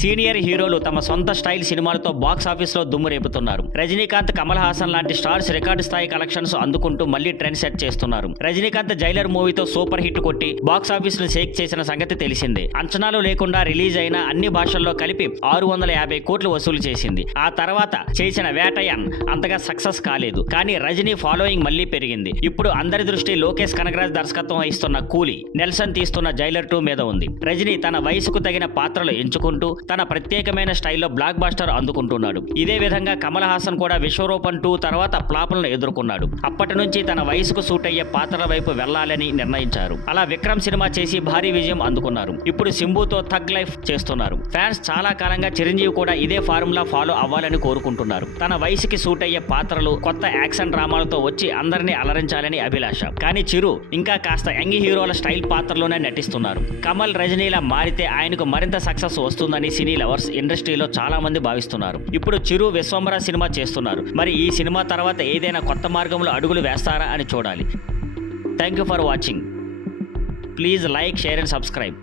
Senior హీరోలు తమ సొంత స్టైల్ సినిమాలతో బాక్స్ ఆఫీస్ లో దుమ్ము రేపుతున్నారు. రజనీకాంత్, కమల్ హాసన్ లాంటి స్టార్స్ రికార్డు స్థాయి కలెక్షన్స్ అందుకుంటూ మళ్లీ ట్రెండ్ సెట్ చేస్తున్నారు. రజనీకాంత్ జైలర్ మూవీతో సూపర్ హిట్ కొట్టి బాక్స్ ఆఫీస్ ను షేక్ చేసిన సంగతి తెలిసిందే. అంచనాలు లేకుండా రిలీజ్ అయిన అన్ని భాషల్లో కలిపి 650 కోట్లు వసూలు చేసింది. ఆ తర్వాత చేసిన వేటయన్ అంతగా సక్సెస్ కాలేదు. కానీ రజనీ ఫాలోయింగ్ మళ్లీ పెరిగింది. ఇప్పుడు అందరి దృష్టి లోకేష్ కనగరాజ్ దర్శకత్వం వహిస్తున్న కూలీ, నెల్సన్ తీస్తున్న జైలర్ 2 మీద ఉంది. రజనీ తన వయసుకు తగిన పాత్రలు ఎంచుకుంటూ తన ప్రత్యేకమైన స్టైల్లో బ్లాక్ బాస్టర్ అందుకుంటున్నాడు. ఇదే విధంగా కమల్ హాసన్ కూడా విశ్వరూపం 2 తర్వాత ఫ్లాపులను ఎదుర్కొన్నాడు. అప్పటి నుంచి తన వయసుకు సూట్ అయ్యే పాత్రల వైపు వెళ్లాలని నిర్ణయించారు. అలా విక్రమ్ సినిమా చేసి భారీ విజయం అందుకున్నారు. ఇప్పుడు సింబుతో థగ్ లైఫ్ చేస్తున్నారు. ఫ్యాన్స్ చాలా కాలంగా చిరంజీవి కూడా ఇదే ఫార్ములా ఫాలో అవ్వాలని కోరుకుంటున్నారు. తన వయసుకి సూట్ అయ్యే పాత్రలు, కొత్త యాక్షన్ డ్రామాలతో వచ్చి అందరినీ అలరించాలని అభిలాష. కానీ చిరు ఇంకా కాస్త యంగ్ హీరోల స్టైల్ పాత్రలోనే నటిస్తున్నారు. కమల్, రజనీలా మారితే ఆయనకు మరింత సక్సెస్ వస్తుందని సినీ లవర్స్ ఇండస్ట్రీలో చాలా మంది భావిస్తున్నారు. ఇప్పుడు చిరు విశ్వంబర సినిమా చేస్తున్నారు. మరి ఈ సినిమా తర్వాత ఏదైనా కొత్త మార్గంలో అడుగులు వేస్తారా అని చూడాలి. Thank you for watching. Please like, share and subscribe.